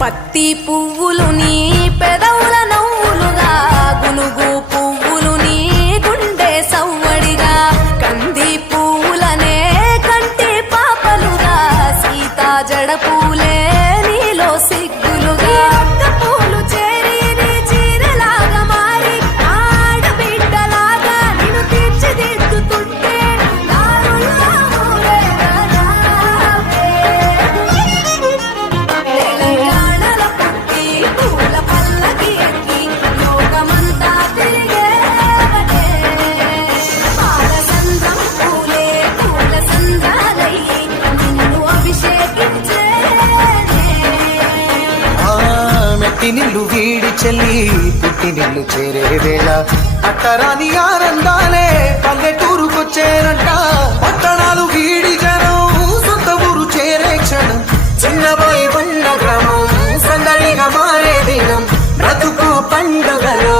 పత్తి పువ్వులు నీ పెదవుల నవ్వులుగా గునుగు పువ్వులు నీ గుండె సవ్వడిగా కంది పువ్వులనే కంటి పాపలుగా సీతా జడ పూలే నీలో సిగ్గులుగా పూలు చేరి నీ చీరలాగా మారి ఆడబిడ్డలాగా నిన్ను తీర్చిదిద్దుతుంటే తెలంగాణల పుట్టి పూల పల్లకి ఎక్కి లోకమంతా తిరిగేవటే పాలసంద్రం పూలే పూల సంద్రాలయ్యి నిన్ను అభిషేకించేనే మెట్టి నిల్లు వీడి చెల్లి పుట్టి నిల్లు చేరే వేళ అట్టరాని ఆనందాలే పల్లెటూరుకొచ్చేనంట పట్టణాలు వీడి జనం సొంత ఊరు చేరే క్షణం చిన్నబోయి బండ గ్రామం సందడిగా మారే దినం బ్రతుకు పండుగలో